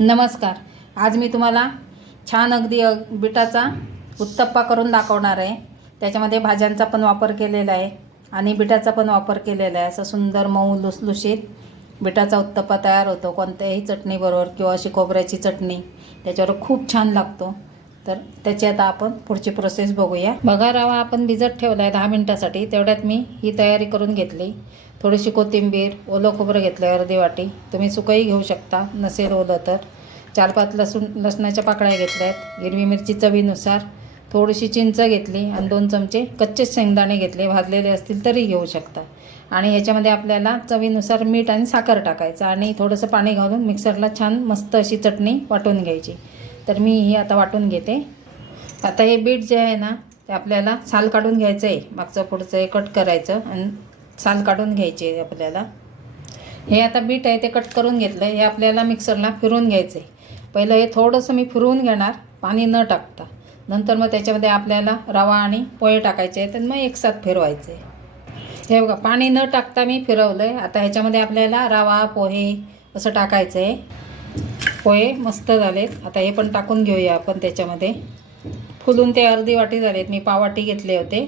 नमस्कार. आज मी तुम्हाला छान अगदी बिटाचा उत्तप्पा करून दाखवणार आहे. त्याच्यामध्ये भाज्यांचा पण वापर केलेला आहे आणि बिटाचा पण वापर केलेला आहे. असं सुंदर मऊ लुसलुशीत बिटाचा उत्तप्पा तयार होतो कोणत्याही चटणीबरोबर किंवा अशी खोबऱ्याची चटणी त्याच्यावर खूप छान लागतो. तर त्याची आता आपण पुढची प्रोसेस बघूया. बघा, रवा आपण भिजत ठेवला आहे 10 मिनटासाठी. तेवढ्यात मी ही तयारी करून घेतली. थोडीशी कोथिंबीर, ओलं खोबरं घेतलं आहे अर्धी वाटी. तुम्ही सुकंही घेऊ शकता, नसेल ओलं तर. 4-5 लसणाच्या पाकळ्या घेतल्या आहेत. हिरवी मिरची चवीनुसार, थोडीशी चिंच घेतली आणि 2 चमचे कच्चे शेंगदाणे घेतले. भाजलेले असतील तरी घेऊ शकता. आणि ह्याच्यामध्ये आपल्याला चवीनुसार मीठ आणि साखर टाकायचं आणि थोडंसं पाणी घालून मिक्सरला छान मस्त अशी चटणी वाटून घ्यायची. तर मी ही आता वाटून घेते. आता हे बीट जे आहे ना, ते आपल्याला साल काढून घ्यायचं आहे. मागचं पुढचं हे कट करायचं आणि साल काढून घ्यायची आहे आपल्याला. हे आता बीट आहे ते कट करून घेतलं. हे आपल्याला मिक्सरला फिरवून घ्यायचं आहे. पहिलं हे थोडंसं मी फिरवून घेणार, पाणी न टाकता. नंतर मग त्याच्यामध्ये आपल्याला रवा आणि पोहे टाकायचे आहेत आणि मग एकसाथ फिरवायचे. हे बघा, पाणी न टाकता मी फिरवलं आहे. आता ह्याच्यामध्ये आपल्याला रवा, पोहे असं टाकायचं आहे. पोहे मस्त झालेत. आता हे पण टाकून घेऊया आपण त्याच्यामध्ये. फुलून ते अर्धी वाटी झालेत. मी पाववाटी घेतले होते.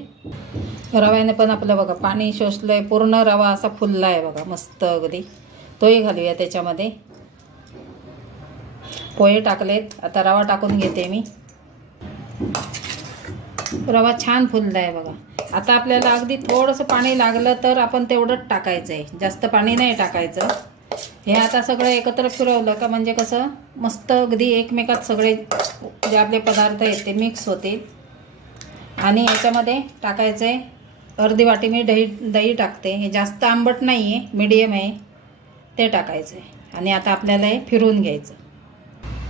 रव्याने पण आपलं बघा पाणी शोषलं आहे. पूर्ण रवा असा फुलला आहे बघा, मस्त अगदी. तोही घालूया त्याच्यामध्ये. पोहे टाकलेत. आता रवा टाकून घेते मी. रवा छान फुलला आहे बघा. आता आपल्याला अगदी थोडंसं पाणी लागलं तर आपण तेवढंच टाकायचं आहे, जास्त पाणी नाही टाकायचं. हे आता सगळं एकत्र फिरवलं का म्हणजे कसं मस्त अगदी एकमेकात सगळे जे आपले पदार्थ आहेत ते मिक्स होतील. आणि याच्यामध्ये टाकायचं आहे अर्धी वाटी मी दही टाकते. हे जास्त आंबट नाही आहे, मीडियम आहे, ते टाकायचं आहे. आणि आता आपल्याला हे फिरवून घ्यायचं.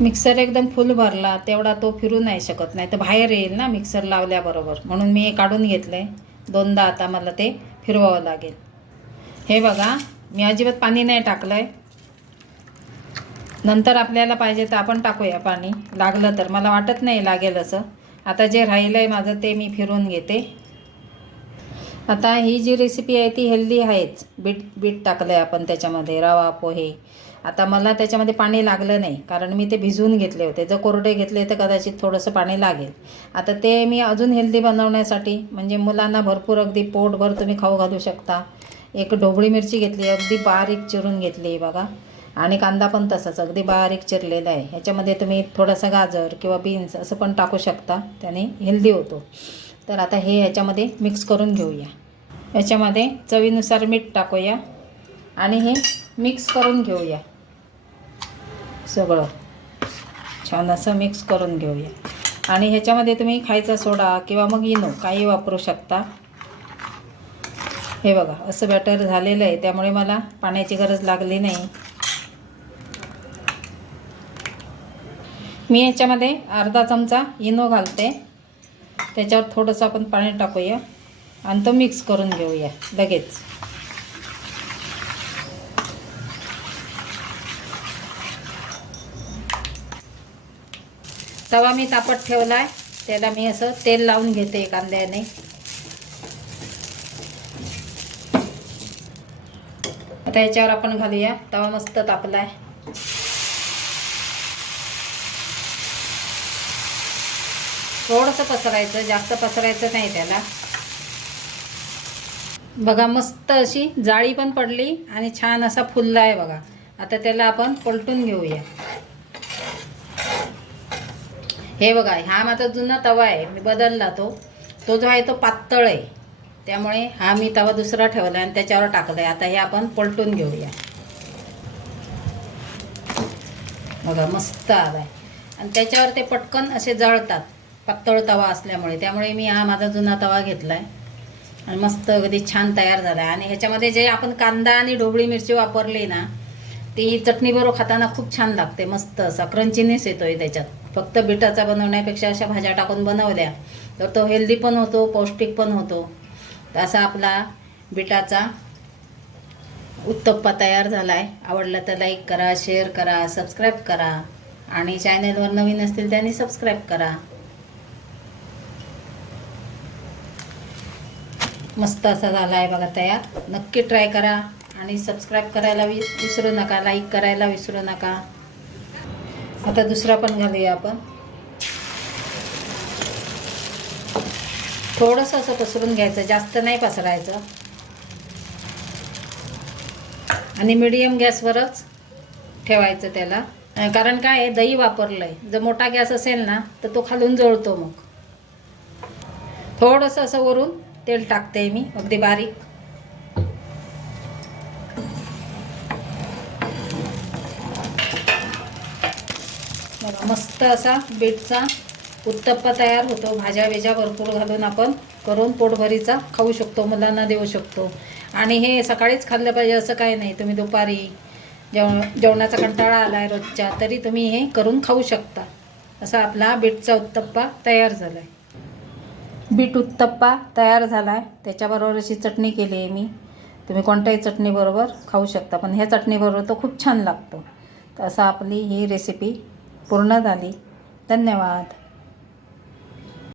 मिक्सर एकदम फुल भरला तेवढा तो फिरू नाही शकत, नाही तर बाहेर येईल ना मिक्सर लावल्याबरोबर. म्हणून मी हे काढून घेतलं आहे. 2दा आता मला ते फिरवावं लागेल. हे बघा, मी अजिबात पाणी नाही टाकलं आहे. नंतर आपल्याला पाहिजे तर आपण टाकूया पाणी लागलं तर. मला वाटत नाही लागेल असं. आता जे राहिलं आहे माझं ते मी फिरवून घेते. आता ही जी रेसिपी आहे ती हेल्दी आहेच. बीट टाकलं आहे आपण त्याच्यामध्ये, रवा, पोहे. आता मला त्याच्यामध्ये पाणी लागलं नाही कारण मी ते भिजवून घेतले होते. जर कोरडे घेतले तर कदाचित थोडंसं पाणी लागेल. आता ते मी अजून हेल्दी बनवण्यासाठी, म्हणजे मुलांना भरपूर अगदी पोटभर तुम्ही खाऊ घालू शकता. एक ढोबळी मिरची घेतली, अगदी बारीक चिरून घेतली आहे बघा. आणि कांदा पण तसाच अगदी बारीक चिरलेला आहे. ह्याच्यामध्ये तुम्ही थोडासा गाजर किंवा बीन्स असं पण टाकू शकता, त्याने हेल्दी होतो. तर आता हे ह्याच्यामध्ये मिक्स करून घेऊया. याच्यामध्ये चवीनुसार मीठ टाकूया आणि हे मिक्स करून घेऊया. सगळं छान असं मिक्स करून घेऊया. आणि ह्याच्यामध्ये तुम्ही खायचा सोडा किंवा मग इनो काही वापरू शकता. हे बघा, असं बॅटर झालेलं आहे, त्यामुळे मला पाण्याची गरज लागली नाही. मी ह्याच्यामध्ये अर्धा चमचा इनो घालते. त्याच्यावर थोडंसं आपण पाणी टाकूया आणि तो मिक्स करून घेऊया लगेच. तवा मी तापत ठेवला आहे, त्याला मी असं तेल लावून घेते कांद्याने. आता याच्यावर आपण घालूया. तवा मस्त तापला आहे. थोडंसं पसरायचं, जास्त पसरायचं नाही त्याला. बघा, मस्त अशी जाळी पण पडली आणि छान असा फुलला आहे बघा. आता त्याला आपण पलटून घेऊया. हे बघा, हा माझा जुना तवा आहे, मी बदलला तो जो आहे तो पातळ आहे. त्यामुळे हा मी तवा दुसरा ठेवला आणि त्याच्यावर टाकला आहे. आता हे आपण पलटून घेऊया. बघा, मस्त आला आहे. आणि त्याच्यावर ते पटकन असे जळतात पातळ तवा असल्यामुळे. त्यामुळे मी हा माझा जुना तवा घेतला आहे आणि मस्त अगदी छान तयार झाला आहे. आणि ह्याच्यामध्ये जे आपण कांदा आणि ढोबळी मिरची वापरली ना, ती चटणीबरोबर खाताना खूप छान लागते. मस्त असा क्रंचीनेस येतो आहे त्याच्यात. फक्त बिटाचा बनवण्यापेक्षा अशा भाज्या टाकून बनवल्या तर तो हेल्दी पण होतो, पौष्टिक पण होतो. असा आपला बिटाचा उत्तप्पा तयार झाला आहे. आवडला तर लाईक करा, शेअर करा, सबस्क्राईब करा. आणि चॅनलवर नवीन असतील त्यांनी सबस्क्राईब करा. मस्त असा झाला आहे बघा तयार. नक्की ट्राय करा आणि सबस्क्राईब करायला विसरू नका, लाईक करायला विसरू नका. आता दुसरा पण घालूया आपण. थोडंसं असं पसरून घ्यायचं, जास्त नाही पसरायचं. आणि मीडियम गॅसवरच ठेवायचं त्याला. कारण काय आहे, दही वापरलं आहे. जर मोठा गॅस असेल ना तर तो खालून जळतो. मग थोडंसं असं वरून तेल टाकते मी, अगदी बारीक. बघा, मस्त असा बीटचा उत्तप्पा तयार होतो. भाज्या वेज्या भरपूर घालून आपण करून पोटभरीचा खाऊ शकतो, मुलांना देऊ शकतो. आणि हे सकाळीच खाल्लं पाहिजे असं काही नाही. तुम्ही दुपारी जेवणाचा कंटाळा आला आहे रोजच्या, तरी तुम्ही हे करून खाऊ शकता. असा आपला बीटचा उत्तप्पा तयार झाला आहे. बीट उत्तप्पा तयार झाला आहे. त्याच्याबरोबर अशी चटणी केली आहे मी. तुम्ही कोणत्याही चटणीबरोबर खाऊ शकता, पण ह्या चटणीबरोबर तो खूप छान लागतो. तर असं आपली ही रेसिपी पूर्ण झाली. धन्यवाद.